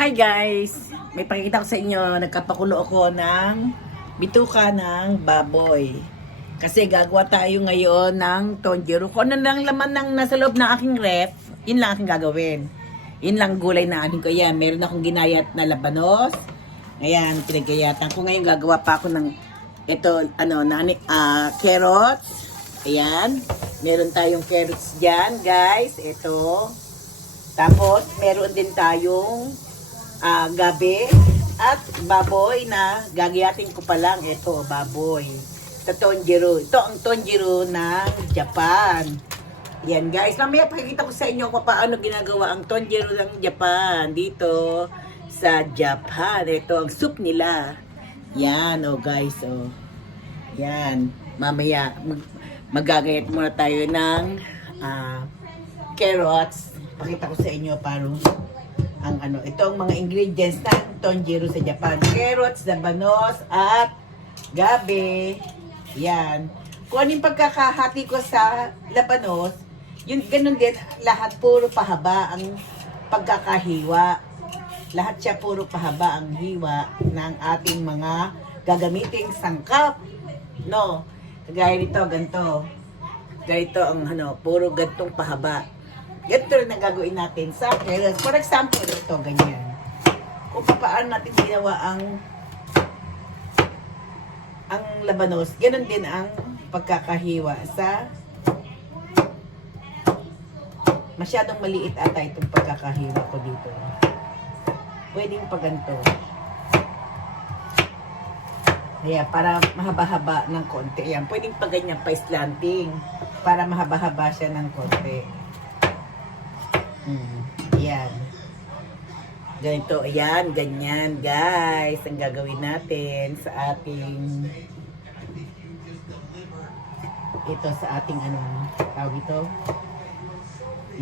Hi guys! May pakikita ko sa inyo, nagkapakulo ako ng bituka ng baboy. Kasi gagawa tayo ngayon ng tonjero. Kung ano lang laman ng nasa loob ng aking ref, yun lang aking gagawin. Yun lang gulay na aking ko yan. Meron akong ginayat na labanos. Ayan, pinagayatan ko. Ngayon gagawa pa ako ng ito, carrots. Ayan. Meron tayong carrots dyan, guys. Ito. Tapos, meron din tayong gabi at baboy na gagayatin ko pa lang. Ito, baboy. Sa tonjero. Ito ang tonjero ng Japan. Yan guys. Mamaya pakikita ko sa inyo kung paano ginagawa ang tonjero ng Japan. Dito sa Japan. Ito ang soup nila. Yan, oh guys. Oh. Yan. Mamaya magagayat muna tayo ng carrots. Pakita ko sa inyo paano ang ito ang mga ingredients ng tonjero sa Japan. Carrots, labanos, at gabi. Yan. Kung ano yung pagkakahati ko sa labanos, yun, ganun din, lahat puro pahaba ang pagkakahiwa. Lahat siya puro pahaba ang hiwa ng ating mga gagamiting sangkap. No? Kagaya nito, ganito. Ganito ang puro gantong pahaba. Ganito rin ang gagawin natin sa carrots. For example, ito, ganyan. Kung paano natin ginawa ang labanos, ganun din ang pagkakahiwa sa masyadong maliit ata itong pagkakahiwa ko dito. Pwedeng pa ganito. Ayan, para mahaba-haba ng konti. Ayan, pwedeng pa ganyan, pa slanting. Para mahaba-haba siya ng konti. Ayan. Ganito, ayan, ganyan, guys. Ang gagawin natin sa ating sa ating tawag ito?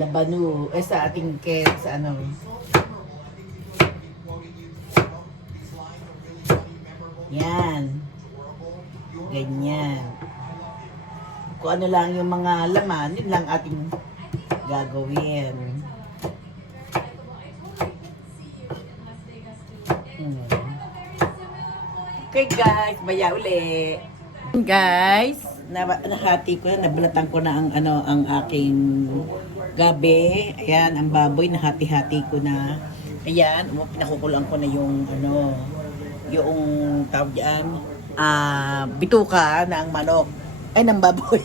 Labanu. Sa ating sa yan. Ganyan. Kung ano lang yung mga laman, yun lang ating gagawin. Okay guys, baya uli. Guys, nahati ko na, nabalatan ko na ang aking gabi. Ayan, ang baboy, nahati-hati ko na. Ayan, pinakukulang ko na yung yung tawag diyan, bituka ng manok. Ay, ng baboy.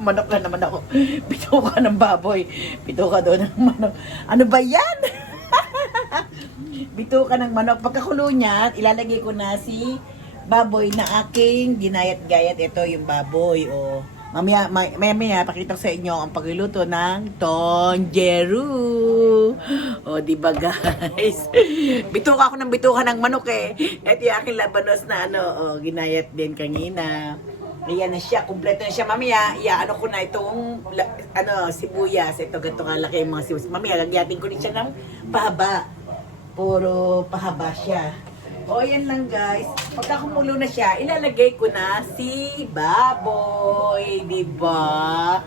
Manok na naman ako. Bituka ng baboy. Bituka doon ng manok. Ano ba yan? Bituka ng manok. Pagkakulo niya, ilalagay ko na si baboy na aking ginayat-gayat. Ito yung baboy. O, mamaya, pakita ko sa inyo ang pagluluto ng tonjero. O, diba guys? Bituka ako ng bituka ng manok eh. Ito yung aking labanos na ginayat din kanina. Ayan na siya, kumpleto na siya. Mamaya, ko na itong sibuyas. Ito, ganito kalaki yung mga sibuyas. Mamaya, gagyatin ko rin siya ng pahaba. Puro pahaba siya. O, yan lang guys. Pagka kumulo na siya, ilalagay ko na si baboy. Diba?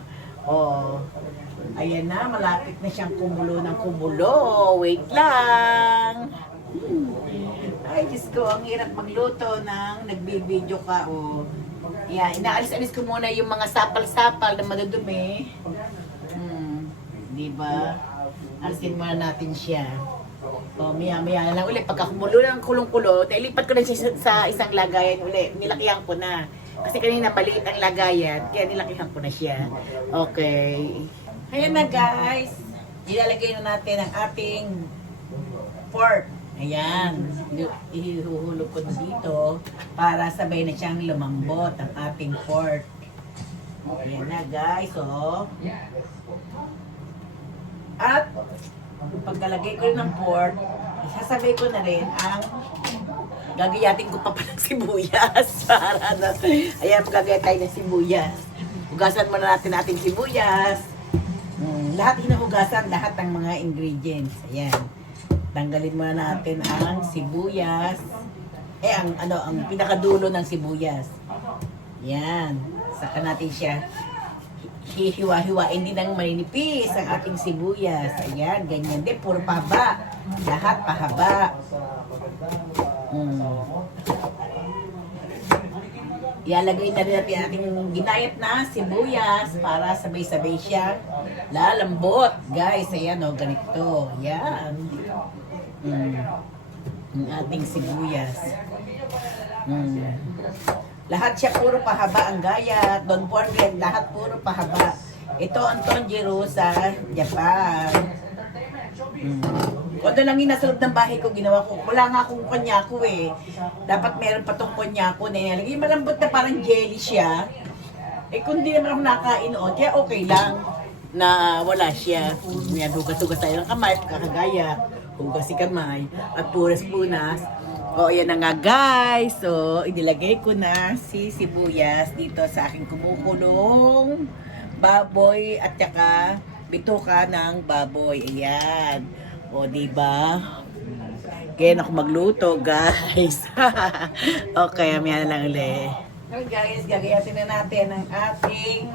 O, ayan na, malapit na siyang kumulo ng kumulo. Wait lang. Ay, Diyos ko, ang hirap magluto ng nagbibideo ka. O, yeah, inaalis-alis ko muna yung mga sapal-sapal na madudumi. Diba? Alisin muna natin siya. O, maya-maya lang ulit. Pagka kumulo ng kulong-kulo, nailipat ko na siya sa isang lagayan ulit. Nilakihan ko na. Kasi kanina maliit ang lagayan, kaya nilakihan ko na siya. Okay. Ayan na guys. Ilalagay na natin ang ating pork. Ayan. Ihuhulog ko na dito para sabay na siyang lumambot ang ating pork. Ayan na guys. Oh. At pagkalagay ko ng pork, sasabay ko na rin ang gagayatin ko pa ng sibuyas. Para na, ayan, gagayat tayo ng sibuyas. Hugasan muna natin ating sibuyas. Lahat hinuhugasan, lahat ng mga ingredients. Ayan. Tanggalin muna natin ang sibuyas. Ang pinakadulo ng sibuyas. Yan. Saka natin siya hihiwa-hiwain din ng maninipis ang ating sibuyas. Ayan, ganyan din. Puro paba. Lahat pahaba. Ilalagay na rin natin ating ginayat na sibuyas para sabay-sabay siya lalambot. Guys, ayan o, ganito. Yan. Ang ating sibuyas. Lahat siya puro pahaba ang gayat. Don't forget, lahat puro pahaba. Ito ang Tonjiro sa Japan. Kung lang yung nasa loob ng bahay ko, ginawa ko. Wala nga akong konyako eh. Dapat meron pa tong konyako na ilalagay. Malambot na parang jelly siya. Eh kung di naman ako nakain noon, kaya okay lang na wala siya. Yan, hugas-hugas tayo ng kamay, kakagaya. Hugas si kamay. At punas-punas. O, yan na nga guys. So, inilagay ko na si sibuyas dito sa aking kumukulong baboy at saka bituka ng baboy. Ayan. O, diba? Kaya ako magluto, guys. Okay, amaya na lang ulit. Okay, guys, gagayatin na natin ang ating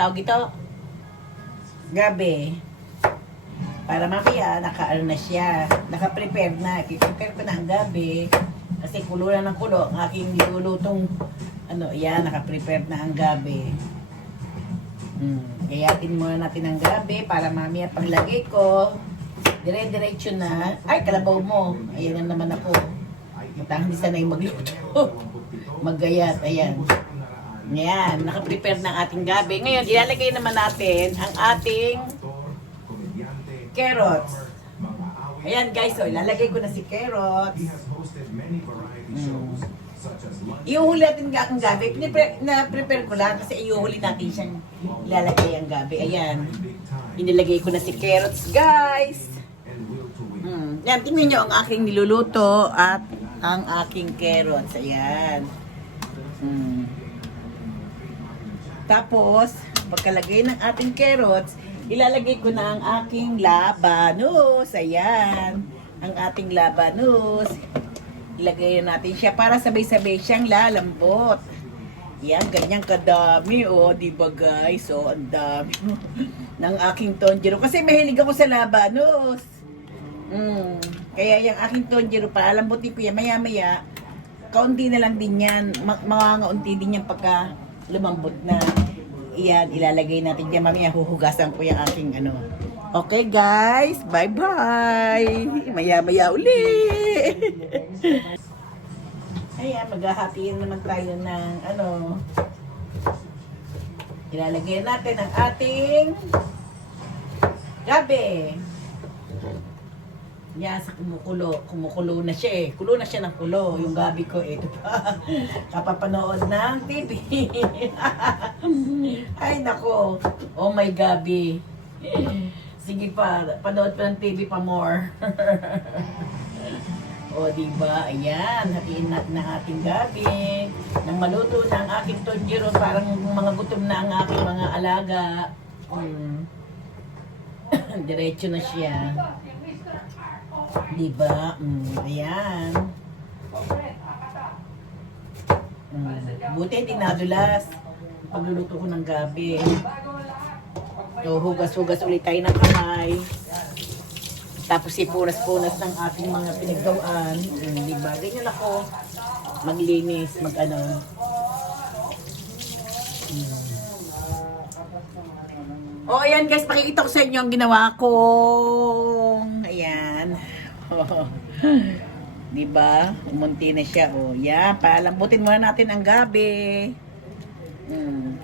tawag ito? Gabi. Para mamaya, naka-ano na siya. Naka-prepare na. I-prepare ko na ang gabi. Kasi kulo na ng kulo. Ang aking nilulutong, yan, naka-prepare na ang gabi. Gayatin muna natin ang gabi para mamaya paglagay ko, dire-diretso na. Ay, kalabaw mo. Ayan na naman ako. Matang hindi sanay magluto. Maggayat, ayan. Ayan, naka-prepare na ating gabi. Ngayon, ilalagay naman natin ang ating carrots. Ayan guys, so ilalagay ko na si carrots. Iuhuli natin ang gabi. Na-prepare ko lang kasi iuhuli natin siyang ilalagay ang gabi. Ayan. Inilagay ko na si carrots, guys. Yan, tingnan nyo ang aking niluluto at ang aking carrots. Ayan. Tapos, pagkalagay ng ating carrots, ilalagay ko na ang aking labanos. Ayan. Ang ating labanos. Ilagay natin siya para sabay-sabay siyang lalambot. Yan, ganyang kadami, di ba guys? So, ang dami ng aking Tonjiro. Kasi mahilig ako sa labanos. Kaya yung aking Tonjiro, palalambutin ko yan, maya-maya, kaunti na lang din yan. Mangangaunti din yan pagka lumambot na. Iyan, ilalagay natin dyan. Mamaya huhugasan ko yung aking Okay guys, bye-bye. Maya-maya uli. Ayan, maghahatiin naman tayo ng ilalagay natin ang ating gabi. Yan, sa kumukulo. Kumukulo na siya eh. Kulo na siya ng kulo. Yung gabi ko, ito pa. Kapapanood ng TV. Ay, nako. Oh my gabi. Sige pa, panood pa ng TV pa more. O, diba? Ayan, hatiin natin ang ating gabi. Nang maluto na ang aking Tonjiro, parang mga gutom na ang aking mga alaga. Diretso na siya. Diba? Ayan. Buti hindi nadulas. Pagluluto ko ng gabi. So, hugas-hugas ulit tayo ng kamay. Tapos ipunas-punas ng ating mga pinaggawaan. Diba? Ganyan ako maglinis, Oh, ayan guys, pakikita ko sa inyo ang ginawa ko. Ayan. Diba? Umunti na siya. Oh, yan. Palambutin muna natin ang gabi.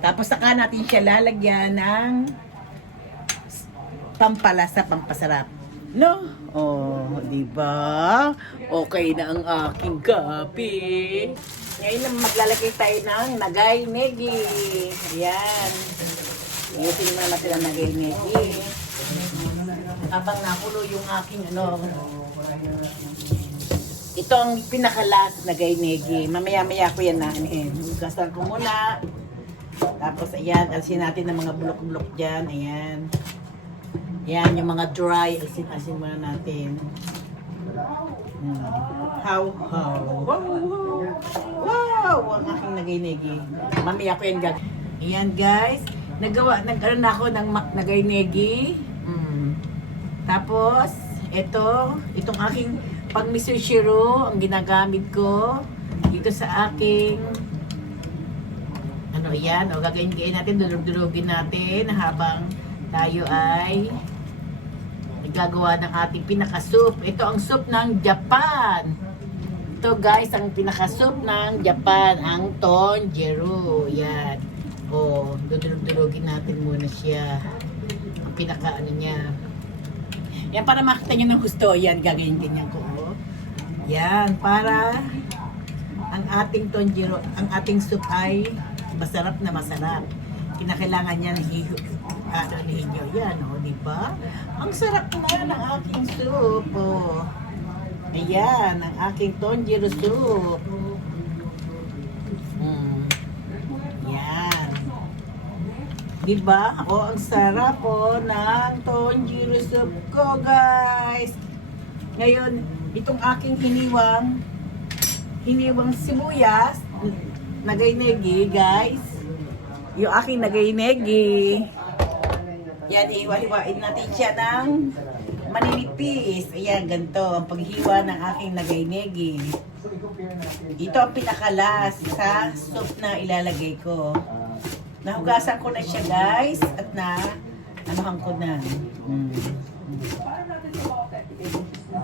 Tapos saka natin siya lalagyan ng pampalasa, pampasarap. No? Oh, diba? Okay na ang aking gabi. Ngayon maglalagay tayo ng nagay negi. Ayan. Iusin na natin ang nagay negi. Habang nakulo yung aking ito ang pinakalas na gaynegi. Mamaya-maya ko yan na hugasan ko muna. Tapos ayan, alisin natin ng mga bulok-bulok dyan. Ayan. Yan, yung mga dry, alisin muna natin. How. Wow! Ang aking nagaynegi. Mamaya ko yan gag. Ayan guys. Nagkaroon na ako ng nagaynegi. Tapos, itong aking pang Mr. Shiro, ang ginagamit ko dito sa aking ano yan, o gagawin natin, durug-durugin natin habang tayo ay gagawa ng ating pinaka-soup. Ito ang soup ng Japan. Ito guys, ang pinaka-soup ng Japan, ang tonjiro. Yan. O, durug-durugin natin muna siya. Ang pinaka-ano niya. Yan, para makita nyo ng gusto. Yan, gagawin ganyan ko. O. Yan, para ang ating tonjiro, ang ating soup ay masarap na masarap. Kinakailangan niyan ano nyo. Yan, o, diba? Ang sarap na ng aking soup. O. Ayan, ang aking tonjiro soup. Yan. Diba? O, ang sarap po ng tonjiro soup ko, guys. Ngayon, itong aking hiniwang sibuyas, nagay-negi, guys. Yung aking nagay-negi. Yan, iwa-hiwain natin siya ng maninipis. Ayan, ganito ang paghiwa ng aking nagay-negi. Ito ang pinakalas sa soup na ilalagay ko. Nahugasan ko na siya, guys, at anuhan ko na.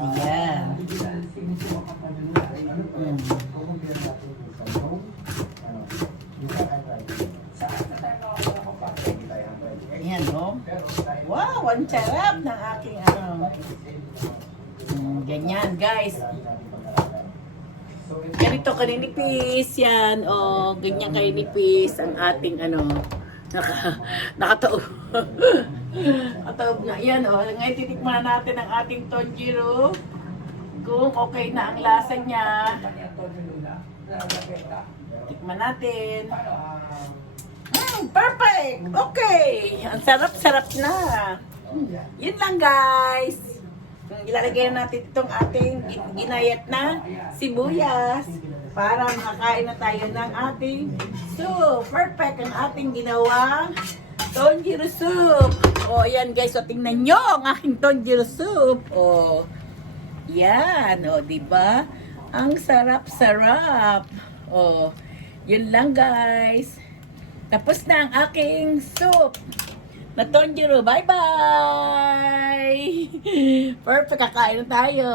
Ayan. Ayan, no? Wow, ang sarap ng aking ano. Ganyan, guys. Ganito kaninipis yan. O, ganyan kaninipis ang ating ano. Nakataob. Nakataob na. Yan, o. Ngayon titikman natin ang ating tonjiro. Kung okay na ang lasa niya. Tikman natin. Perfect! Okay! Ang sarap-sarap na. Yun lang, guys. Ilalagay natin itong ating ginayat na sibuyas para makakain na tayo ng ating soup. Perfect ang ating ginawang tonjiro soup. O, ayan guys. So, tingnan nyo ang aking tonjiro soup. O, yan. O, diba? Ang sarap-sarap. O, yun lang, guys. Tapos na ang aking soup na tonjiro. Bye-bye! Perfect, kakain na tayo.